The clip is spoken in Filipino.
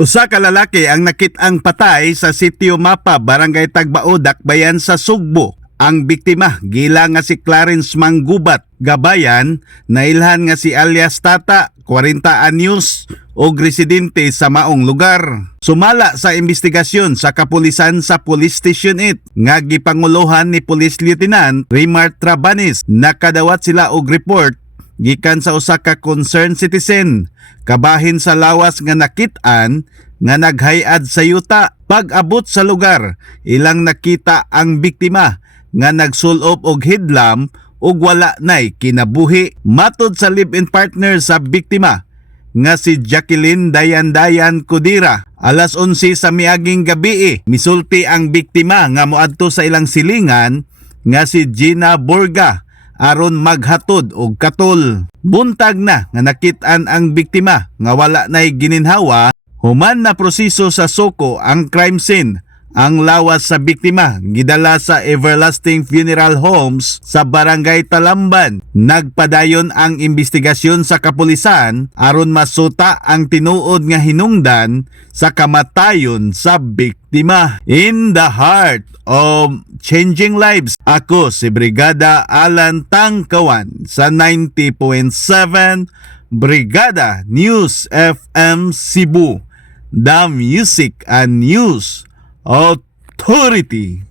Usa ka lalaki ang nakit-ang patay sa sitio Mapa, Barangay Tagbaod, Dakbayan sa Sugbo. Ang biktima gila nga si Clarence Manggubat, gabayan, nailhan nga si alias Tata, 40 anyos, og residente sa maong lugar. Sumala sa investigasyon sa kapulisan sa Police Station 8 nga gipanguluhan ni Police Lieutenant Rimar Trabanis, nakadawat sila og report gikan sa usa ka concerned citizen kabahin sa lawas nga nakit-an nga naghayad sa yuta. Pag-abot sa lugar, ilang nakita ang biktima nga nagsulop og hidlam ug wala nay kinabuhi. Matod sa live-in partner sa biktima nga si Jacqueline Dayan Kudira, alas 11 sa miaging gabi misulti ang biktima nga moadto sa ilang silingan nga si Gina Borga aron Maghatod og Katol. Buntag na nga nakit-an ang biktima nga wala nay gininhawa, human na proseso sa suko ang crime scene. Ang lawas sa biktima gidala sa Everlasting Funeral Homes sa Barangay Talamban. Nagpadayon ang investigasyon sa kapulisan aron masuta ang tinuod nga hinungdan sa kamatayon sa biktima. In the heart of changing lives, ako si Brigada Alan Tangkawan sa 90.7 Brigada News FM Cebu, the Music and News Authority.